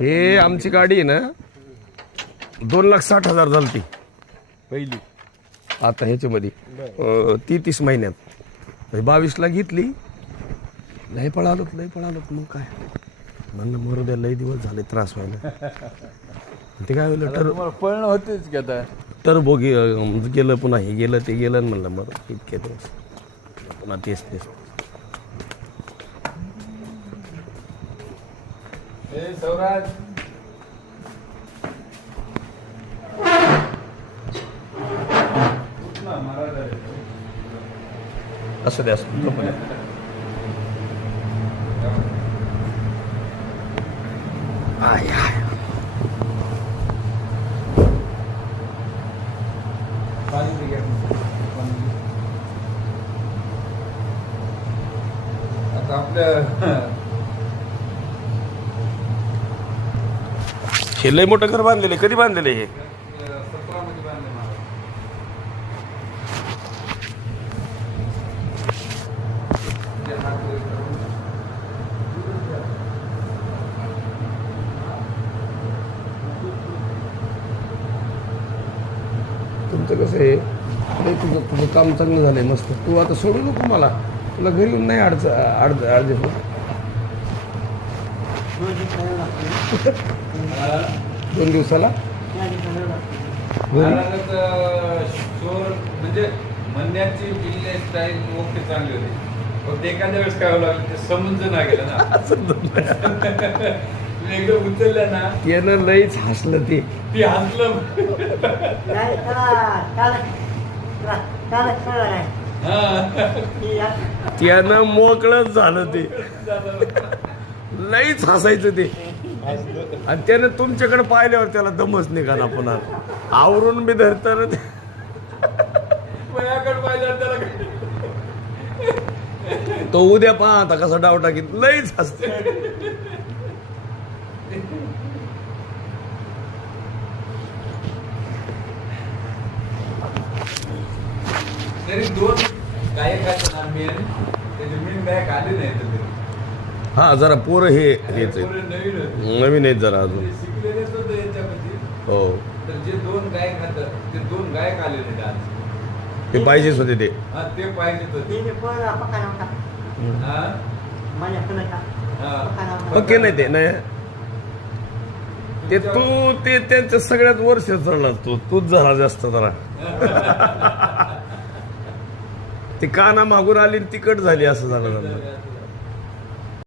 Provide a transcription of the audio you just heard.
हे आमची गाडी आहे ना 2,60,000 झाली ती पहिली. आता ह्याच्यामध्ये 30 महिन्यात 22ला घेतली. लय पळालो मग काय म्हणलं मरू द्या, लय दिवस झाले त्रास व्हायला. ते काय होईल पळणं होतेच की आता. टर्बो गेलं, पुन्हा हे गेलं ते गेलं, म्हणलं मग इतके दिवस पुन्हा तेच सौराज असं द्या आय आय. आता आपल्या हे लय मोठं घर बांधलेलं, कधी बांधलेलं हे? 17 मध्ये बांधले मला. तुमचं कसं आहे, लय तुझं काम चांगलं झालंय मस्त. तू आता सोडू नको मला, तुला घरी येऊन नाही अडचण. 2 दिवसाला शोर म्हणजे म्हणण्याची बिल्ले स्टाईल ओके चांगली होती. पण एखाद्या वेळेस काय लागलं ते समजून नाही गेलं ना. एकदम उचललं ना, त्यानं लईच हसलं ते. ती हसलं. त्यानं मोकळंच झालं ते, लईच हसायचं ते. आणि त्यानं तुमच्याकडे पाहिल्यावर त्याला दमच निघाला. पुन्हा आवरून मी धरताना माझ्याकडे पाहिलं त्याला तो उद्या पहा आता कसा डाव टाकीत, लईच हसते. तरी 2 गायक आहेत ना, मेन त्याचे मेन गायक आले नाही तर हा जरा पोरं हेच नवीन आहेत जरा अजून. शिकलेलेच होते याच्यामध्ये. हो तर जे 2 गायक आहेत ते 2 गायक आले नाही आज. ते पाहिजेच होते ते. हा ते पाहिजेच होते. पक्के नाही ते नाही ते. तू ते त्यांच्या सगळ्यात वर्ष चढला, तूच झाला जास्त जरा. ती काना मागून आली तिकट झाली असं झालं.